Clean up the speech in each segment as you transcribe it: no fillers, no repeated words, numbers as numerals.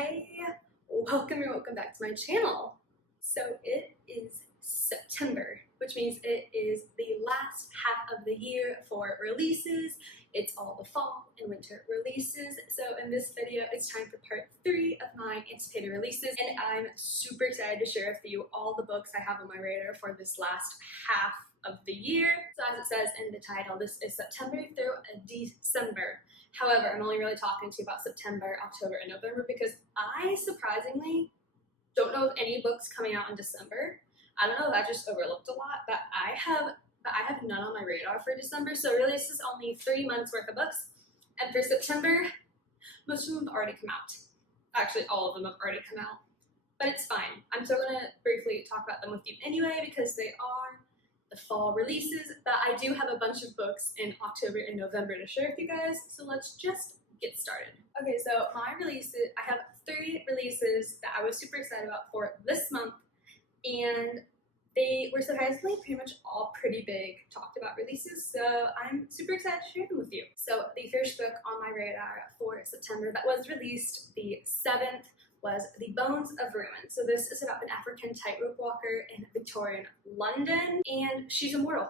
Hey, welcome back to my channel. So it is September, which means it is the last half of the year for releases. It's all the fall and winter releases. So in this video, it's time for part 3 of my anticipated releases, and I'm super excited to share with you all the books I have on my radar for this last half of the year. So as it says in the title, this is September through December. However, I'm only really talking to you about September, October, and November because I surprisingly don't know of any books coming out in December. I don't know if I just overlooked a lot, but I have none on my radar for December. So really, this is only 3 months worth of books. And for September, most of them have already come out. Actually, all of them have already come out. But it's fine. I'm still going to briefly talk about them with you anyway because they are the fall releases, but I do have a bunch of books in October and November to share with you guys, so let's just get started. Okay, so my releases, I have 3 releases that I was super excited about for this month, and they were surprisingly pretty much all pretty big talked about releases, so I'm super excited to share them with you. So the first book on my radar for September that was released the 7th was The Bones of Ruin. So this is about an African tightrope walker in Victorian London, and she's immortal.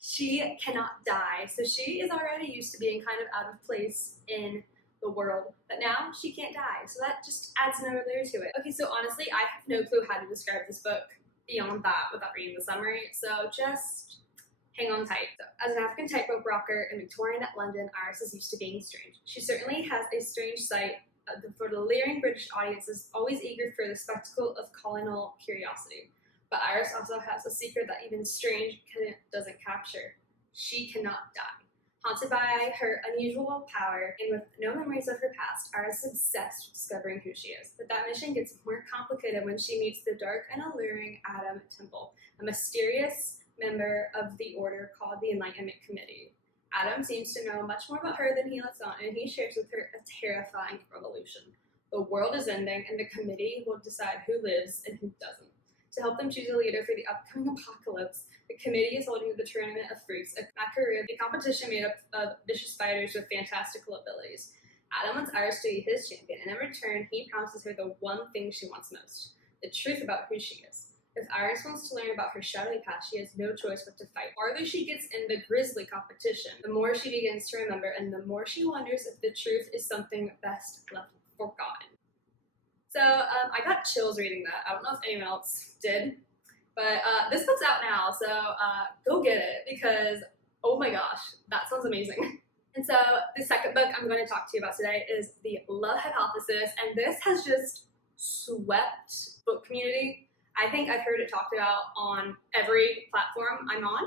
She cannot die, so she is already used to being kind of out of place in the world, but now she can't die, so that just adds another layer to it. Okay, so honestly, I have no clue how to describe this book beyond that without reading the summary, so just hang on tight. So, as an African tightrope walker in Victorian London, Iris is used to being strange. She certainly has a strange sight for the leering British audience is always eager for the spectacle of colonial curiosity. But Iris also has a secret that even strange doesn't capture. She cannot die. Haunted by her unusual power and with no memories of her past, Iris is obsessed with discovering who she is. But that mission gets more complicated when she meets the dark and alluring Adam Temple, a mysterious member of the order called the Enlightenment Committee. Adam seems to know much more about her than he lets on, and he shares with her a terrifying revolution. The world is ending, and the committee will decide who lives and who doesn't. To help them choose a leader for the upcoming apocalypse, the committee is holding the Tournament of Freaks, a competition made up of vicious fighters with fantastical abilities. Adam wants Iris to be his champion, and in return, he promises her the one thing she wants most: the truth about who she is. If Iris wants to learn about her shadowy past, she has no choice but to fight. The farther she gets in the grisly competition, the more she begins to remember, and the more she wonders if the truth is something best left forgotten. So I got chills reading that. I don't know if anyone else did, but this book's out now, so go get it because, oh my gosh, that sounds amazing. And so the second book I'm going to talk to you about today is The Love Hypothesis, and this has just swept book community. I think I've heard it talked about on every platform I'm on,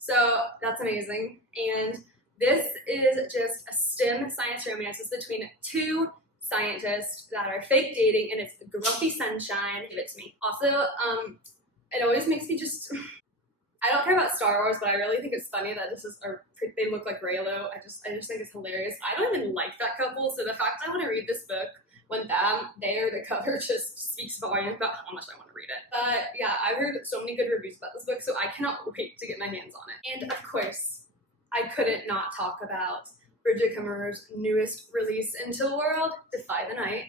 so that's amazing. And this is just a STEM science romance. It's between 2 scientists that are fake dating, and it's grumpy sunshine. Give it to me. Also, it always makes me just, I don't care about Star Wars, but I really think it's funny that they look like Reylo. I just think it's hilarious. I don't even like that couple, so the fact I want to read this book when the cover just speaks volumes about how much I want to read it. But yeah, I've heard so many good reviews about this book, so I cannot wait to get my hands on it. And of course, I couldn't not talk about Bridget Kummer's newest release into the world, Defy the Night.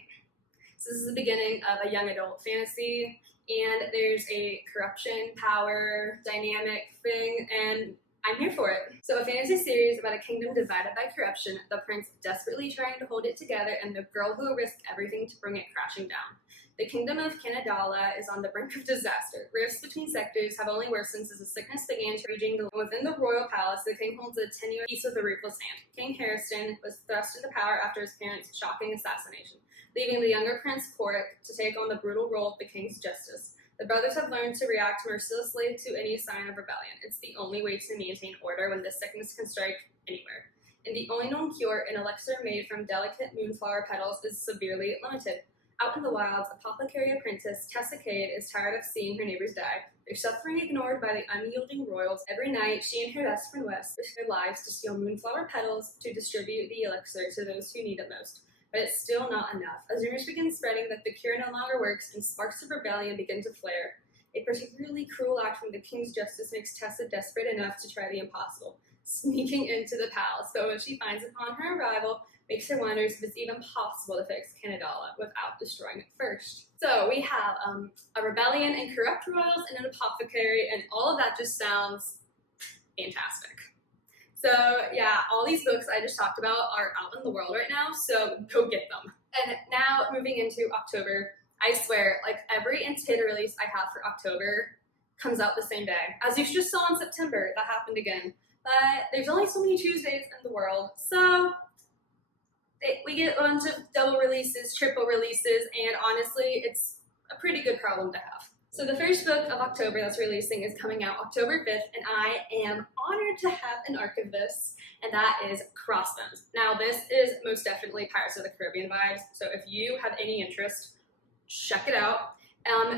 So this is the beginning of a young adult fantasy, and there's a corruption, power, dynamic thing, and I'm here for it. So a fantasy series about a kingdom divided by corruption, the prince desperately trying to hold it together, and the girl who will risk everything to bring it crashing down. The kingdom of Canadala is on the brink of disaster. Rifts between sectors have only worsened since the sickness began raging within the royal palace. The king holds a tenuous piece of the ruthless hand. King Harriston was thrust into power after his parents' shocking assassination, leaving the younger Prince Coric to take on the brutal role of the king's justice. The brothers have learned to react mercilessly to any sign of rebellion. It's the only way to maintain order when this sickness can strike anywhere. And the only known cure, an elixir made from delicate moonflower petals, is severely limited. Out in the wilds, apothecary apprentice Tessa Cade is tired of seeing her neighbors die. Their suffering ignored by the unyielding royals. Every night, she and her best friend Wes risk their lives to steal moonflower petals to distribute the elixir to those who need it most. But it's still not enough. As rumors begin spreading that the cure no longer works and sparks of rebellion begin to flare, a particularly cruel act from the king's justice makes Tessa desperate enough to try the impossible: sneaking into the palace, but what she finds upon her arrival makes her wonder if it's even possible to fix Canadala without destroying it first. So we have a rebellion and corrupt royals and an apothecary, and all of that just sounds fantastic. So yeah, all these books I just talked about are out in the world right now, so go get them. And now moving into October, I swear, like every anticipated release I have for October comes out the same day. As you just saw in September, that happened again. But there's only so many Tuesdays in the world, so we get a bunch of double releases, triple releases, and honestly, it's a pretty good problem to have. So the first book of October that's releasing is coming out October 5th, and I am honored to have an arc of this, and that is Crossbones. Now, this is most definitely Pirates of the Caribbean vibes, so if you have any interest, check it out.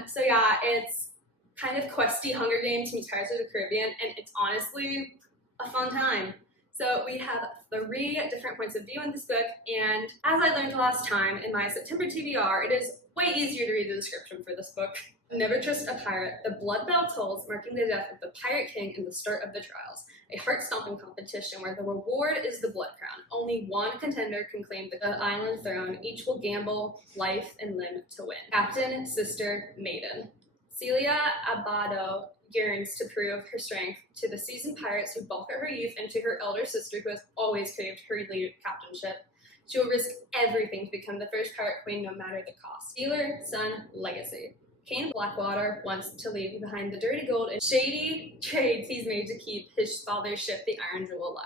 So yeah, it's kind of questy Hunger Games meets Pirates of the Caribbean, and it's honestly a fun time. So we have 3 different points of view in this book, and as I learned last time in my September TBR, it is way easier to read the description for this book. Never trust a pirate. The blood bell tolls, marking the death of the Pirate King and the start of the trials. A heart-stomping competition where the reward is the blood crown. Only one contender can claim the island throne. Each will gamble life and limb to win. Captain, sister, maiden. Celia Abado yearns to prove her strength to the seasoned pirates who bulk at her youth and to her elder sister who has always craved her lead captainship. She will risk everything to become the first pirate queen no matter the cost. Stealer, son, legacy. Kane Blackwater wants to leave behind the dirty gold and shady trades he's made to keep his father's ship, the Iron Jewel, alive.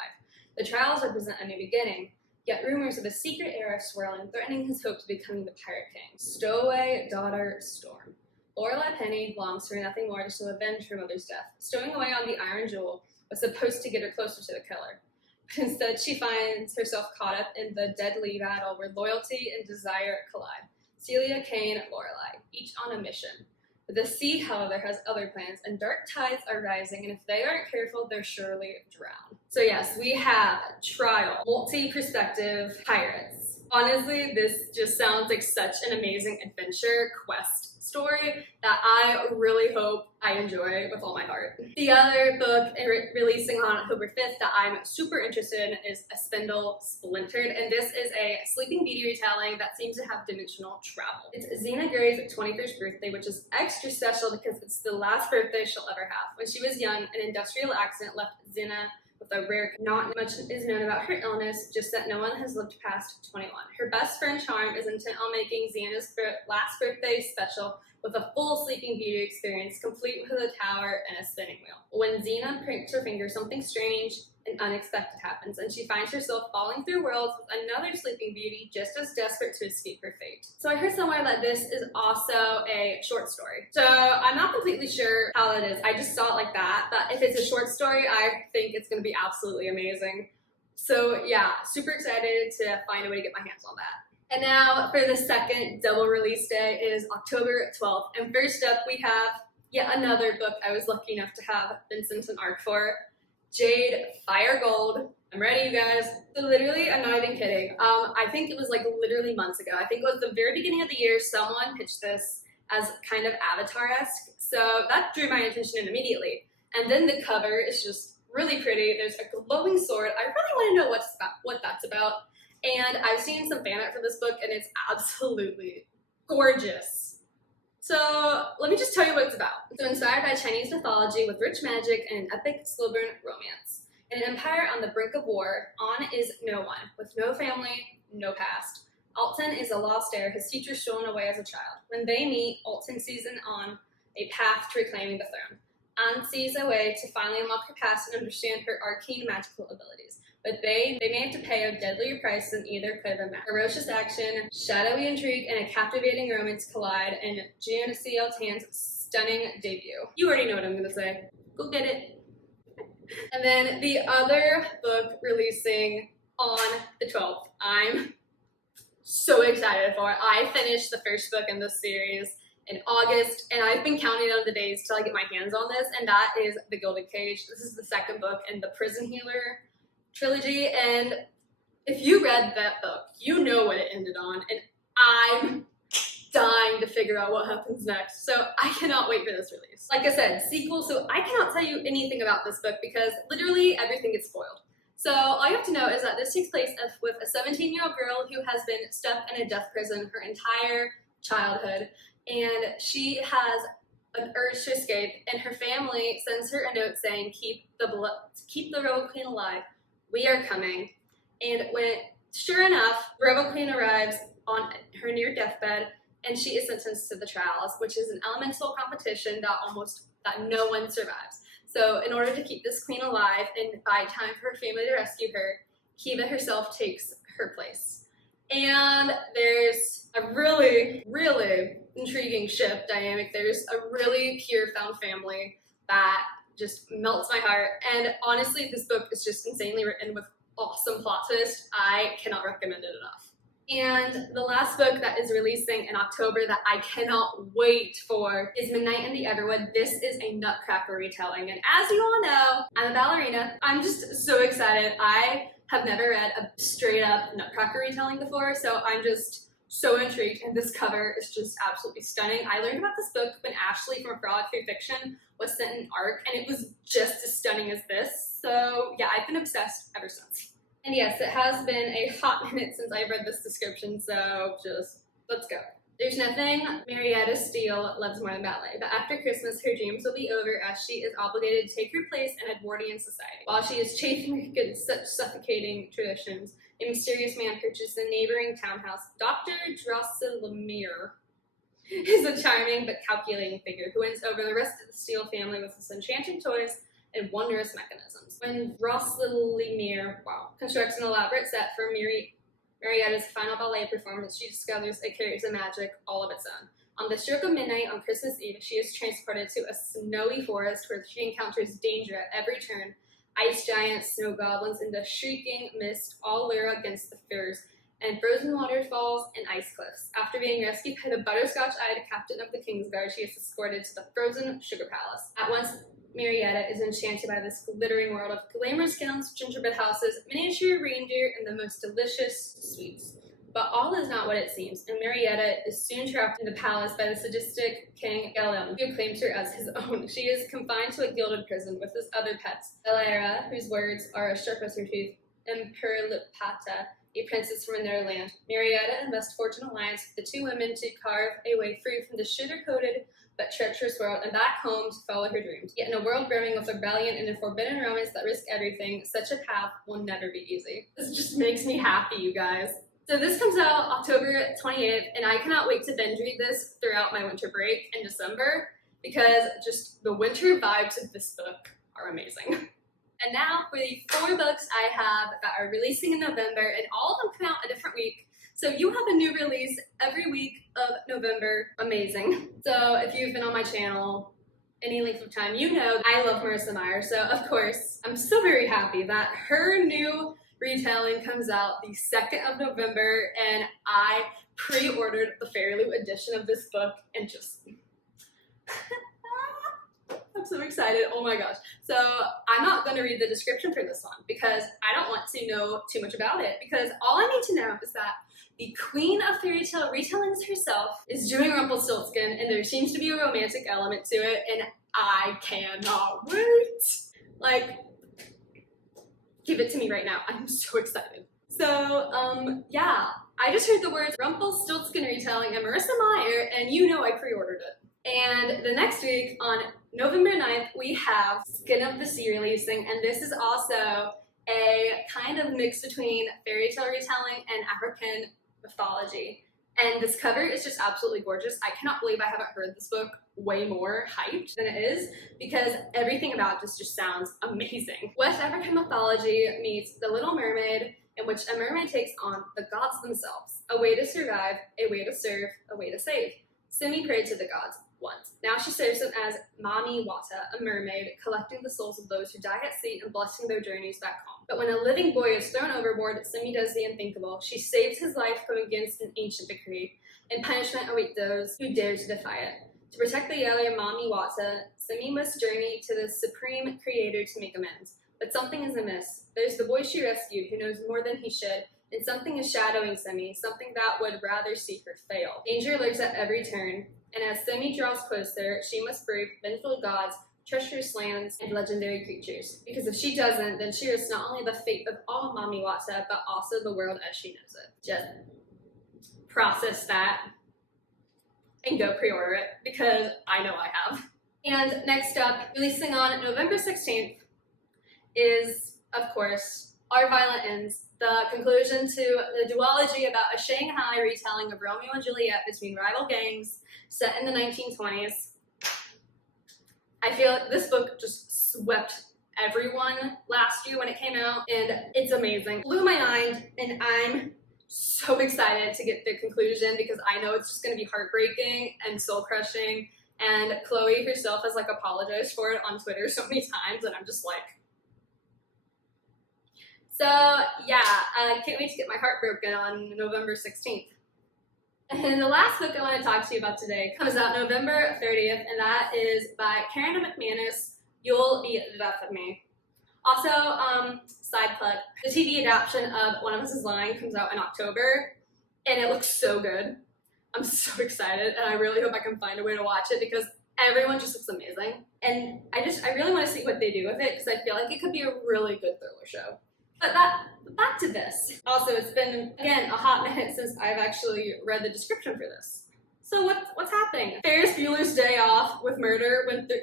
The trials represent a new beginning, yet rumors of a secret era swirling, threatening his hope to becoming the Pirate King. Stowaway daughter Storm. Lorelei Penny longs for nothing more just to avenge her mother's death. Stowing away on the Iron Jewel was supposed to get her closer to the killer. But instead, she finds herself caught up in the deadly battle where loyalty and desire collide. Celia, Kane, Lorelei, each on a mission. But the sea, however, has other plans, and dark tides are rising, and if they aren't careful, they'll surely drown. So yes, we have trial, multi-perspective pirates. Honestly, this just sounds like such an amazing adventure quest story that I really hope I enjoy with all my heart. The other book releasing on October 5th that I'm super interested in is A Spindle, Splintered, and this is a Sleeping Beauty retelling that seems to have dimensional travel. It's Xena Gray's 21st birthday, which is extra special because it's the last birthday she'll ever have. When she was young, an industrial accident left Xena with a rare, not much is known about her illness, just that no one has lived past 21. Her best friend Charm is intent on making Xena's last birthday special with a full Sleeping Beauty experience, complete with a tower and a spinning wheel. When Xena pricks her finger, something strange and unexpected happens, and she finds herself falling through worlds with another Sleeping Beauty just as desperate to escape her fate. So I heard somewhere that this is also a short story. So I'm not completely sure how that is. I just saw it like that, but if it's a short story, I think it's going to be absolutely amazing. So yeah, super excited to find a way to get my hands on that. And now for the second double release day is October 12th. And first up, we have yet another book I was lucky enough to have been sent an arc for. Jade, Fire Gold. I'm ready, you guys. So literally, I'm not even kidding. I think it was like literally months ago. I think it was the very beginning of the year, someone pitched this as kind of Avatar-esque. So that drew my attention in immediately. And then the cover is just really pretty. There's a glowing sword. I really want to know what that's about. And I've seen some fan art for this book, and it's absolutely gorgeous. So let me just tell you what it's about. So inspired by Chinese mythology with rich magic and an epic slow-burn romance. In an empire on the brink of war, An is no one, with no family, no past. Alton is a lost heir, his future stolen away as a child. When they meet, Alton sees in An a path to reclaiming the throne. An sees a way to finally unlock her past and understand her arcane magical abilities. But they may have to pay a deadlier price than either could have imagined. Ferocious action, shadowy intrigue, and a captivating romance collide in June C. L. Tan's stunning debut. You already know what I'm going to say. Go get it. And then the other book releasing on the 12th, I'm so excited for. I finished the first book in this series in August, and I've been counting down the days till I get my hands on this, and that is The Gilded Cage. This is the second book in the Prison Healer trilogy, and if you read that book, you know what it ended on, and I'm dying to figure out what happens next. So I cannot wait for this release. Like I said, sequel, so I cannot tell you anything about this book because literally everything gets spoiled. So all you have to know is that this takes place with a 17-year-old girl who has been stuck in a death prison her entire childhood, and she has an urge to escape, and her family sends her a note saying, keep the Rebel Queen alive, we are coming. And sure enough, Rebel Queen arrives on her near deathbed, and she is sentenced to the trials, which is an elemental competition that no one survives. So in order to keep this queen alive and buy time for her family to rescue her, Kiva herself takes her place. And there's a really, really intriguing ship dynamic. There's a really pure found family that just melts my heart. And honestly, this book is just insanely written with awesome plot twist. I cannot recommend it enough. And the last book that is releasing in October that I cannot wait for is Midnight in the Everwood. This is a Nutcracker retelling, and as you all know, I'm a ballerina. I'm just so excited. I have never read a straight up Nutcracker retelling before, so I'm just so intrigued, and this cover is just absolutely stunning. I learned about this book when Ashley from Frolic Through Fiction was sent an ARC, and it was just as stunning as this, so yeah, I've been obsessed ever since. And yes, it has been a hot minute since I read this description, so just, let's go. There's nothing Marietta Steele loves more than ballet, but after Christmas, her dreams will be over as she is obligated to take her place in Edwardian society. While she is chafing against such suffocating traditions, a mysterious man purchased the neighboring townhouse. Dr. Drosselmayer is a charming but calculating figure who wins over the rest of the Steele family with his enchanting toys and wondrous mechanisms. When Drosselmayer constructs an elaborate set for Marietta's final ballet performance, she discovers it carries a magic all of its own. On the stroke of midnight on Christmas Eve, she is transported to a snowy forest where she encounters danger at every turn. Ice giants, snow goblins, and the shrieking mist all lure against the firs, and frozen waterfalls and ice cliffs. After being rescued by the butterscotch-eyed captain of the Kingsguard, she is escorted to the frozen sugar palace. At once, Marietta is enchanted by this glittering world of glamorous gowns, gingerbread houses, miniature reindeer, and the most delicious sweets. But all is not what it seems, and Marietta is soon trapped in the palace by the sadistic King Galem, who claims her as his own. She is confined to a gilded prison with his other pets, Elara, whose words are as sharp as her tooth, and Perlipata, a princess from another land. Marietta must forge an alliance with the two women to carve a way free from the sugar-coated but treacherous world and back home to follow her dreams. Yet in a world brimming with rebellion and a forbidden romance that risk everything, such a path will never be easy. This just makes me happy, you guys. So this comes out October 28th, and I cannot wait to binge read this throughout my winter break in December because just the winter vibes of this book are amazing. And now for the 4 books I have that are releasing in November, and all of them come out a different week. So you have a new release every week of November. Amazing. So if you've been on my channel any length of time, you know I love Marissa Meyer. So of course, I'm so very happy that her new retelling comes out the 2nd of November, and I pre-ordered the Fairy Loot edition of this book and just I'm so excited. Oh my gosh. So I'm not going to read the description for this one because I don't want to know too much about it, because all I need to know is that the queen of fairy tale retellings herself is doing Rumpelstiltskin, and there seems to be a romantic element to it, and I cannot wait. Like, give it to me right now. I'm so excited. So, yeah, I just heard the words Rumpelstiltskin retelling and Marissa Meyer, and you know I pre-ordered it. And the next week, on November 9th, we have Skin of the Sea releasing, and this is also a kind of mix between fairy tale retelling and African mythology. And this cover is just absolutely gorgeous. I cannot believe I haven't heard this book way more hyped than it is, because everything about it just sounds amazing. West African mythology meets The Little Mermaid, in which a mermaid takes on the gods themselves. A way to survive, a way to serve, a way to save. Simi prayed to the gods once. Now she serves them as Mami Wata, a mermaid, collecting the souls of those who die at sea and blessing their journeys back home. But when a living boy is thrown overboard, Simi does the unthinkable. She saves his life from against an ancient decree, and punishment awaits those who dare to defy it. To protect the other Mami Wata, Simi must journey to the supreme creator to make amends. But something is amiss. There's the boy she rescued who knows more than he should, and something is shadowing Semi, something that would rather see her fail. Danger lurks at every turn, and as Semi draws closer, she must brave vengeful gods, treacherous lands, and legendary creatures. Because if she doesn't, then she risks not only the fate of all Mamiwata, but also the world as she knows it. Just process that and go pre-order it, because I know I have. And next up, releasing on November 16th, is, of course, Our Violent Ends, the conclusion to the duology about a Shanghai retelling of Romeo and Juliet between rival gangs set in the 1920s. I feel like this book just swept everyone last year when it came out, and it's amazing. Blew my mind, and I'm so excited to get the conclusion because I know it's just going to be heartbreaking and soul-crushing, and Chloe herself has like apologized for it on Twitter so many times, and I'm just like, so yeah, I can't wait to get my heart broken on November 16th. And the last book I want to talk to you about today comes out November 30th, and that is by Karen McManus, You'll Be the Death of Me. Also, side plug, the TV adaptation of One of Us is Lying comes out in October, and it looks so good. I'm so excited, and I really hope I can find a way to watch it because everyone just looks amazing. And I really want to see what they do with it because I feel like it could be a really good thriller show. But back to this. Also, it's been, again, a hot minute since I've actually read the description for this. So what's happening? Ferris Bueller's Day Off with murder went through...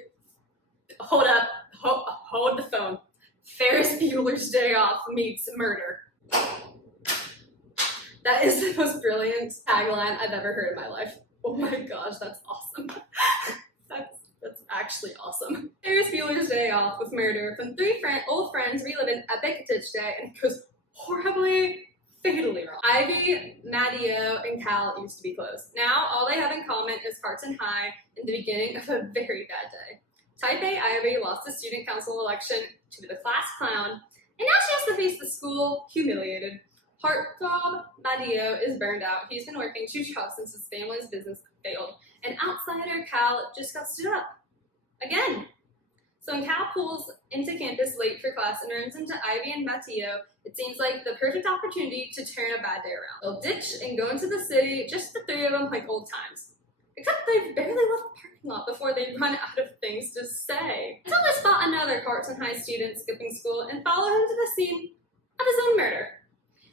Hold up. Hold the phone. Ferris Bueller's Day Off meets murder. That is the most brilliant tagline I've ever heard in my life. Oh my gosh, that's awesome. That's actually awesome. Ferris Bueller's Day Off with murder from three old friends relive an epic ditch day, and it goes horribly, fatally wrong. Ivy, Matteo, and Cal used to be close. Now, all they have in common is Carton High in the beginning of a very bad day. Type A Ivy lost the student council election to the class clown, and now she has to face the school humiliated. Heartthrob Matteo is burned out. He's been working 2 jobs since his family's business failed. And outsider Cal just got stood up. Again. So when Cal pulls into campus late for class and runs into Ivy and Matteo, it seems like the perfect opportunity to turn a bad day around. They'll ditch and go into the city, just the 3 of them like old times. Except they've barely left the parking lot before they run out of things to say. Until they spot another Carson High student skipping school and follow him to the scene of his own murder.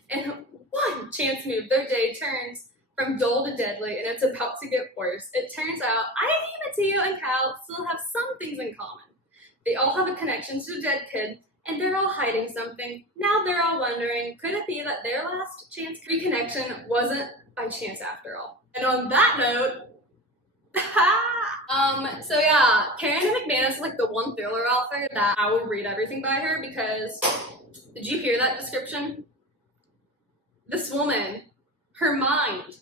And one chance move, their day turns from dull to deadly, and it's about to get worse. It turns out Ivy, Matteo, and Cal still have some things in common. They all have a connection to the dead kid, and they're all hiding something. Now they're all wondering, could it be that their last chance reconnection wasn't by chance after all? And on that note, so yeah, Karen McManus is like the one thriller author that I would read everything by her because, did you hear that description? This woman, her mind.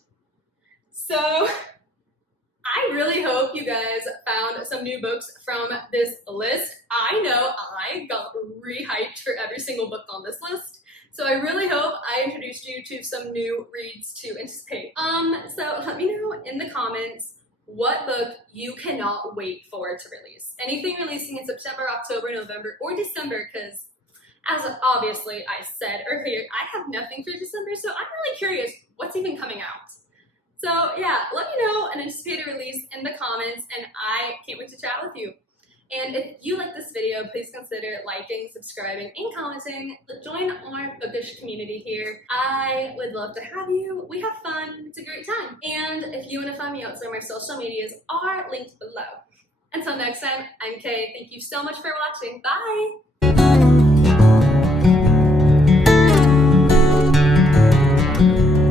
So I really hope you guys found some new books from this list. I know I got re-hyped for every single book on this list. So I really hope I introduced you to some new reads to anticipate. So let me know in the comments what book you cannot wait for to release. Anything releasing in September, October, November, or December, because as obviously I said earlier, I have nothing for December, so I'm really curious what's even coming out. So yeah, let me know an anticipated release in the comments, and I can't wait to chat with you. And if you like this video, please consider liking, subscribing, and commenting. Join our bookish community here. I would love to have you. We have fun. It's a great time. And if you want to find me out, so my social medias are linked below. Until next time, I'm Kay. Thank you so much for watching. Bye!